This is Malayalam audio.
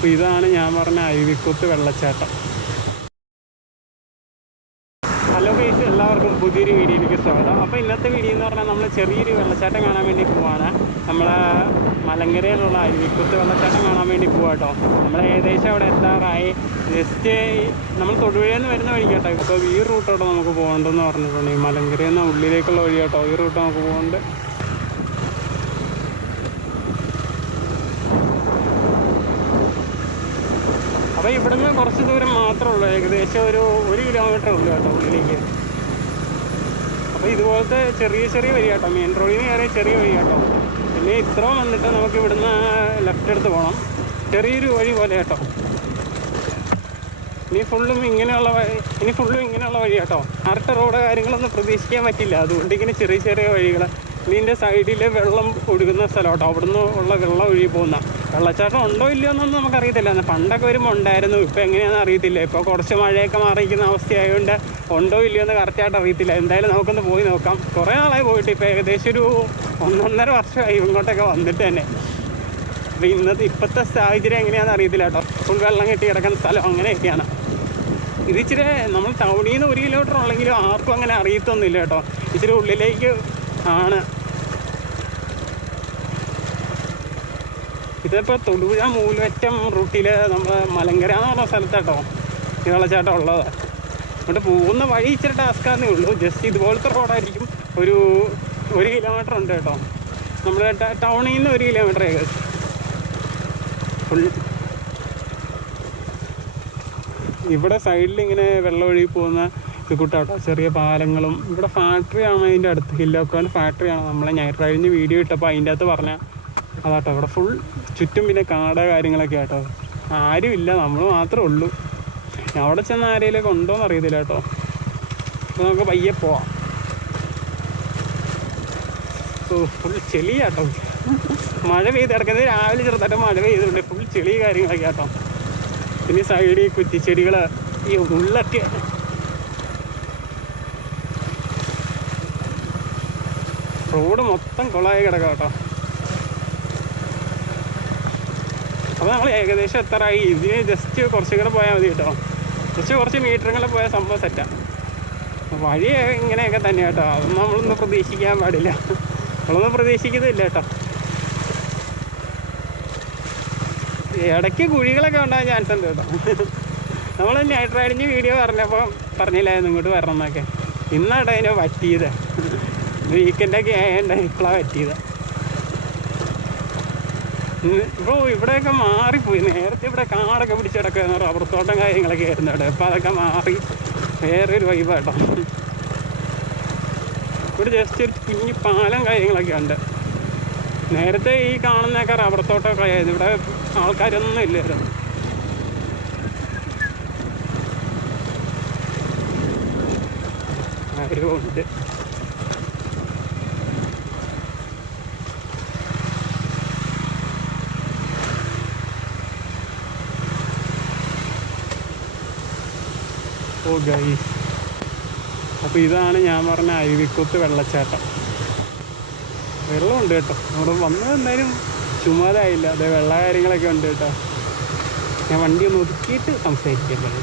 അപ്പോൾ ഇതാണ് ഞാൻ പറഞ്ഞ അരുവിക്കുത്ത് വെള്ളച്ചാട്ടം. ഹലോ ഗൈസ്, എല്ലാവർക്കും പുതിയൊരു വീഡിയോയിലേക്ക് സ്വാഗതം. അപ്പോൾ ഇന്നത്തെ വീഡിയോ എന്ന് പറഞ്ഞാൽ നമ്മൾ ചെറിയൊരു വെള്ളച്ചാട്ടം കാണാൻ വേണ്ടി പോവാണ്. നമ്മളെ മലങ്കരയിലുള്ള അരുവിക്കുത്ത് വെള്ളച്ചാട്ടം കാണാൻ വേണ്ടി പോവാം കേട്ടോ. നമ്മൾ ഏകദേശം അവിടെ എത്താറായി. ജസ്റ്റ് നമ്മൾ തൊടുപുഴയിൽ നിന്ന് വരുന്ന വഴി കേട്ടോ. ഇപ്പോൾ ഈ റൂട്ടോടെ നമുക്ക് പോകേണ്ടതെന്ന് പറഞ്ഞിട്ടുണ്ട്. ഈ മലങ്കരയിൽ നിന്ന് ഉള്ളിലേക്കുള്ള വഴി കേട്ടോ. ഈ റൂട്ട് നമുക്ക് പോകുന്നുണ്ട്. അപ്പോൾ ഇവിടുന്ന് കുറച്ച് ദൂരം മാത്രമേ ഉള്ളൂ, ഏകദേശം ഒരു കിലോമീറ്റർ ഉള്ളൂ കേട്ടോ ഉള്ളിലേക്ക്. അപ്പോൾ ഇതുപോലത്തെ ചെറിയ ചെറിയ വഴി കേട്ടോ, മെയിൻ റോഡിൽ നിന്ന് കയറിയ ചെറിയ വഴി കേട്ടോ. പിന്നെ ഇത്രയും വന്നിട്ട് നമുക്ക് ഇവിടുന്ന് ലെഫ്റ്റ് എടുത്ത് പോകണം, ചെറിയൊരു വഴി പോലെ കേട്ടോ. ഇനി ഫുള്ളും ഇങ്ങനെയുള്ള വഴി കേട്ടോ. കറക്റ്റ് റോഡ് കാര്യങ്ങളൊന്നും പ്രതീക്ഷിക്കാൻ പറ്റില്ല, അതുകൊണ്ട് ഇങ്ങനെ ചെറിയ ചെറിയ വഴികൾ. ഇതിൻ്റെ സൈഡിൽ വെള്ളം ഒഴുകുന്ന സ്ഥലം കേട്ടോ, അവിടുന്ന് ഉള്ള വെള്ളം ഒഴുകി പോകുന്ന. വെള്ളച്ചാട്ടം ഉണ്ടോ ഇല്ലയോ എന്നൊന്നും നമുക്കറിയത്തില്ല. പണ്ടൊക്കെ വരുമ്പോൾ ഉണ്ടായിരുന്നു, ഇപ്പോൾ എങ്ങനെയാണെന്ന് അറിയത്തില്ല. ഇപ്പോൾ കുറച്ച് മഴയൊക്കെ മാറിയിരിക്കുന്ന അവസ്ഥയായതുകൊണ്ട് ഉണ്ടോ ഇല്ലയോ എന്ന് കറക്റ്റായിട്ട് അറിയത്തില്ല. എന്തായാലും നമുക്കൊന്ന് പോയി നോക്കാം. കുറേ നാളായി പോയിട്ട്, ഇപ്പോൾ ഏകദേശം ഒരു 1.5 വർഷമായി ഇങ്ങോട്ടൊക്കെ വന്നിട്ട് തന്നെ. അപ്പോൾ ഇപ്പോഴത്തെ സാഹചര്യം എങ്ങനെയാണെന്ന് അറിയത്തില്ല കേട്ടോ. ഫുൾ വെള്ളം കെട്ടി കിടക്കുന്ന സ്ഥലം അങ്ങനെയൊക്കെയാണ്. ഇത് ഇച്ചിരി നമ്മൾ ടൗണിൽ നിന്ന് 1 കിലോമീറ്റർ ഉള്ളെങ്കിലും ആർക്കും അങ്ങനെ അറിയത്തൊന്നുമില്ല കേട്ടോ. ഇച്ചിരി ഉള്ളിലേക്ക് ആണ്. ഇതിപ്പോൾ തൊടുപുഴ മൂലറ്റം റൂട്ടിൽ നമ്മൾ മലങ്കര എന്ന് പറഞ്ഞ സ്ഥലത്താട്ടോ ഈ വെള്ളച്ചാട്ടം ഉള്ളത്. അതുകൊണ്ട് പോകുന്ന വഴി ഇച്ചിരി ടാസ്ക്കാന്നേ ഉള്ളൂ. ജസ്റ്റ് ഇതുപോലത്തെ റോഡായിരിക്കും. ഒരു കിലോമീറ്റർ ഉണ്ട് കേട്ടോ. നമ്മൾ ടൗണിൽ നിന്ന് 1 കിലോമീറ്റർ ഏകദേശം. ഇവിടെ സൈഡിൽ ഇങ്ങനെ വെള്ളം ഒഴുകി പോകുന്ന ഇത് കൂട്ടാട്ടോ, ചെറിയ പാലങ്ങളും. ഇവിടെ ഫാക്ടറിയാണ് അതിൻ്റെ അടുത്ത്, ഹില്ലോക്കോൻ്റെ ഫാക്ടറിയാണ്. നമ്മളെ ഞായറാഴ്ച വീഡിയോ ഇട്ടപ്പോൾ അതിൻ്റെ അകത്ത് പറഞ്ഞ അതാട്ടോ. ഇവിടെ ഫുൾ ചുറ്റും പിന്നെ കാട് കാര്യങ്ങളൊക്കെ ആട്ടോ. ആരുമില്ല, നമ്മൾ മാത്രമേ ഉള്ളൂ. അവിടെ ചെന്ന് ആരെങ്കിലുമൊക്കെ ഉണ്ടോയെന്ന് അറിയത്തില്ല കേട്ടോ. അപ്പോൾ നമുക്ക് പയ്യെ പോവാം. ഫുൾ ചെളിയാട്ടോ, മഴ പെയ്ത് കിടക്കുന്നത്. രാവിലെ ചെറുതായിട്ട് മഴ പെയ്തുകൊണ്ട് ഫുൾ ചെളി കാര്യങ്ങളൊക്കെ ആട്ടോ. പിന്നെ സൈഡിൽ കുറ്റിച്ചെടികൾ, ഈ ഉള്ളൊക്കെ. റോഡ് മൊത്തം കുളമായി കിടക്കാം കേട്ടോ. അപ്പോൾ നമ്മൾ ഏകദേശം എത്താറായി. ഇതിന് ജസ്റ്റ് കുറച്ചും കൂടെ പോയാൽ മതി കേട്ടോ. കുറച്ച് മീറ്ററുകളിൽ പോയാൽ സംഭവം സെറ്റാണ്. വഴി ഇങ്ങനെയൊക്കെ തന്നെ കേട്ടോ. അതൊന്നും നമ്മളൊന്നും പ്രതീക്ഷിക്കാൻ പാടില്ല, നമ്മളൊന്നും പ്രതീക്ഷിക്കുന്നില്ല കേട്ടോ. ഇടയ്ക്ക് കുഴികളൊക്കെ ഉണ്ടാകാൻ ചാൻസ് ഉണ്ട് കേട്ടോ. നമ്മൾ നൈറ്റ് റൈഡിങ് വീഡിയോ പറഞ്ഞപ്പോൾ പറഞ്ഞില്ലായിരുന്നു ഇങ്ങോട്ട് വരണം എന്നൊക്കെ. ഇന്നാട്ടോ അതിനെ പറ്റിയത്. വീക്കെൻഡൊക്കെ ആയതുകൊണ്ട് ഇപ്പോഴാണ് പറ്റിയത്. ഇപ്പോൾ ഇവിടെയൊക്കെ മാറിപ്പോയി. നേരത്തെ ഇവിടെ കാടൊക്കെ പിടിച്ച് കിടക്കുന്ന റബ്ബർ തോട്ടം കാര്യങ്ങളൊക്കെ ആയിരുന്നു ഇവിടെ. ഇപ്പോൾ അതൊക്കെ മാറി വേറൊരു വൈബാട്ടോ. ഇവിടെ ജസ്റ്റ് ഒരു കുഞ്ഞു പാലം കാര്യങ്ങളൊക്കെ ഉണ്ട്. നേരത്തെ ഈ കാണുന്നതൊക്കെ റബ്ബർ തോട്ടമൊക്കെ ആയിരുന്നു. ഇവിടെ ആൾക്കാരൊന്നും ഇല്ലായിരുന്നു. ആരുമുണ്ട്. ഓ ഗൈസ്, അപ്പോൾ ഇതാണ് ഞാൻ പറഞ്ഞ അരുവിക്കുത്ത് വെള്ളച്ചാട്ടം. വെള്ളമുണ്ട് കേട്ടോ. അവിടെ വന്നത് എന്തായാലും ചുമ്മാതായില്ല. അതേ വെള്ള കാര്യങ്ങളൊക്കെ ഉണ്ട് കേട്ടോ. ഞാൻ വണ്ടി ഒന്ന് ഒതുക്കിയിട്ട് സംസാരിക്കുന്നത്.